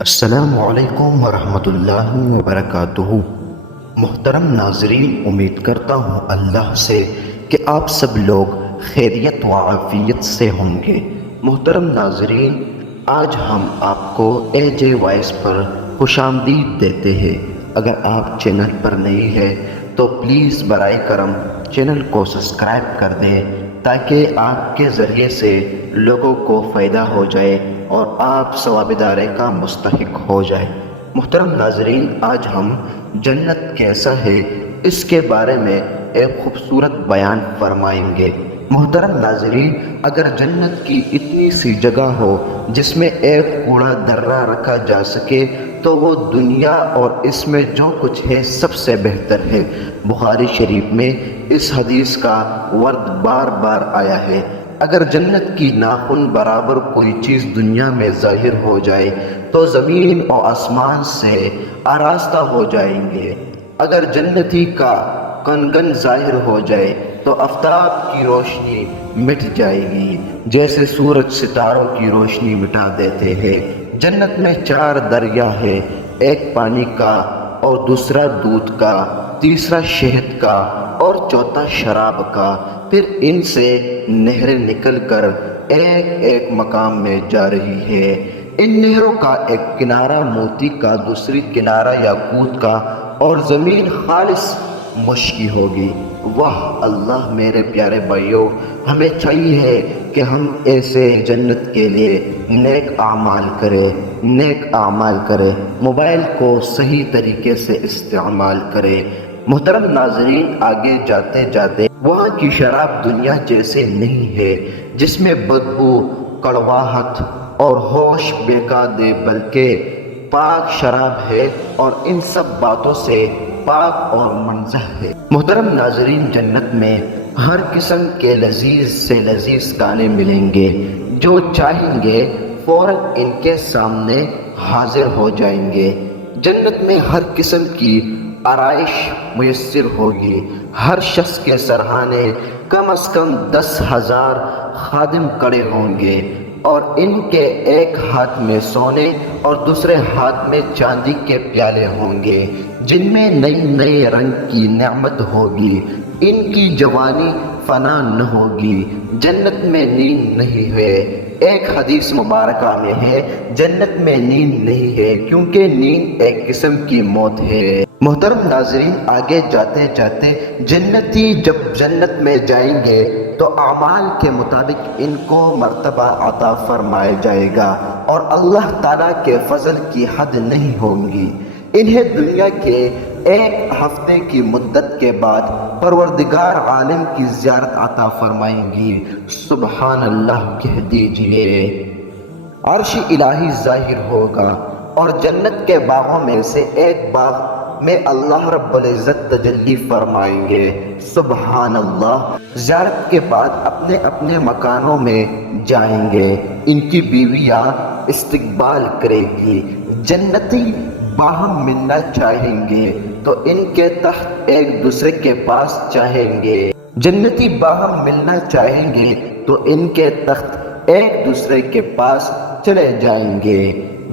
السلام علیکم ورحمۃ اللہ وبرکاتہ۔ محترم ناظرین، امید کرتا ہوں اللہ سے کہ آپ سب لوگ خیریت و عافیت سے ہوں گے۔ محترم ناظرین، آج ہم آپ کو اے جے وائس پر خوش آمدید دیتے ہیں۔ اگر آپ چینل پر نئے ہیں تو پلیز برائے کرم چینل کو سبسکرائب کر دیں تاکہ آپ کے ذریعے سے لوگوں کو فائدہ ہو جائے اور آپ ثواب ادارے کا مستحق ہو جائے۔ محترم ناظرین، آج ہم جنت کیسا ہے اس کے بارے میں ایک خوبصورت بیان فرمائیں گے۔ محترم ناظرین، اگر جنت کی اتنی سی جگہ ہو جس میں ایک کوڑا درہ رکھا جا سکے تو وہ دنیا اور اس میں جو کچھ ہے سب سے بہتر ہے۔ بخاری شریف میں اس حدیث کا ورد بار بار آیا ہے، اگر جنت کی ناخن برابر کوئی چیز دنیا میں ظاہر ہو جائے تو زمین اور آسمان سے آراستہ ہو جائیں گے۔ اگر جنتی کا کنگن ظاہر ہو جائے تو آفتاب کی روشنی مٹ جائے گی، جیسے سورج ستاروں کی روشنی مٹا دیتے ہیں۔ جنت میں 4 دریا ہے، ایک پانی کا اور دوسرا دودھ کا، تیسرا شہد کا اور چوتھا شراب کا۔ پھر ان سے نہریں نکل کر ایک ایک مقام میں جا رہی ہے۔ ان نہروں کا ایک کنارہ موتی کا، دوسری کنارہ یاقوت کا اور زمین خالص مشکی ہوگی۔ واہ اللہ! میرے پیارے بھائیوں، ہمیں چاہیے کہ ہم ایسے جنت کے لیے نیک اعمال کریں، موبائل کو صحیح طریقے سے استعمال کریں۔ محترم ناظرین، آگے جاتے جاتے وہاں کی شراب دنیا جیسے نہیں ہے جس میں بدبو، کڑواہٹ اور ہوش بہکا دے، بلکہ پاک شراب ہے اور ان سب باتوں سے پاک اور منزہ ہے۔ محترم ناظرین، جنت میں ہر قسم کے لذیذ سے لذیذ گانے ملیں گے، جو چاہیں گے فوراً ان کے سامنے حاضر ہو جائیں گے۔ جنت میں ہر قسم کی آرائش میسر ہوگی، ہر شخص کے سرہانے کم از کم 10,000 خادم کھڑے ہوں گے اور ان کے ایک ہاتھ میں سونے اور دوسرے ہاتھ میں چاندی کے پیالے ہوں گے جن میں نئی نئی رنگ کی نعمت ہوگی۔ ان کی جوانی فنا نہ ہوگی۔ جنت میں نیند نہیں ہے، ایک حدیث مبارکہ میں ہے جنت میں نیند نہیں ہے کیونکہ نیند ایک قسم کی موت ہے۔ محترم ناظرین، آگے جاتے جاتے جنتی جب جنت میں جائیں گے تو اعمال کے مطابق ان کو مرتبہ عطا فرمایا جائے گا اور اللہ تعالیٰ کے فضل کی حد نہیں ہوگی۔ انہیں دنیا کے 1 ہفتے کی مدت کے بعد پروردگار عالم کی زیارت عطا فرمائیں گی۔ سبحان اللہ کہہ دیجئے۔ عرش الہی ظاہر ہوگا اور جنت کے باغوں میں سے ایک باغ میں اللہ رب العزت تجلی فرمائیں گے۔ سبحان اللہ! زیارت کے بعد اپنے اپنے مکانوں میں جائیں گے۔ ان کی بیویاں استقبال کرے گی۔ جنتی باہم ملنا چاہیں گے تو ان کے تخت ایک دوسرے کے پاس چاہیں گے۔ جنتی باہم ملنا چاہیں گے تو ان کے تخت ایک دوسرے کے پاس چلے جائیں گے۔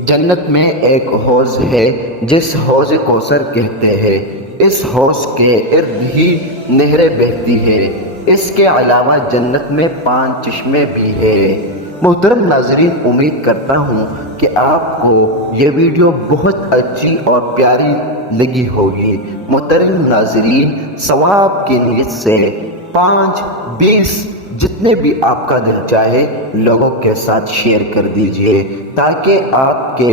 جنت میں ایک حوض ہے جس حوض کوثر کہتے ہیں۔ اس حوض کے ارد ہی نہریں بہتی ہیں۔ اس کے علاوہ جنت میں 5 چشمے بھی ہیں۔ محترم ناظرین، امید کرتا ہوں کہ آپ کو یہ ویڈیو بہت اچھی اور پیاری لگی ہوگی۔ محترم ناظرین، ثواب کی نیت سے 5، 20 جتنے بھی آپ کا دل چاہے لوگوں کے ساتھ شیئر کر دیجئے تاکہ آپ کے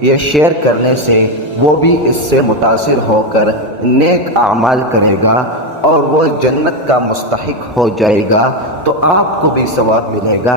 یہ شیئر کرنے سے وہ بھی اس سے متاثر ہو کر نیک اعمال کرے گا اور وہ جنت کا مستحق ہو جائے گا تو آپ کو بھی ثواب ملے گا۔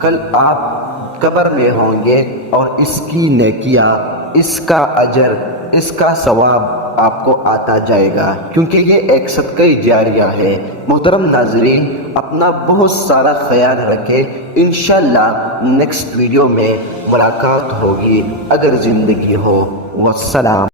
کل آپ قبر میں ہوں گے اور اس کی نیکیاں، اس کا اجر، اس کا ثواب آپ کو آتا جائے گا کیونکہ یہ ایک صدقہ جاریہ ہے۔ محترم ناظرین، اپنا بہت سارا خیال رکھیں۔ انشاءاللہ نیکسٹ ویڈیو میں ملاقات ہوگی اگر زندگی ہو۔ والسلام۔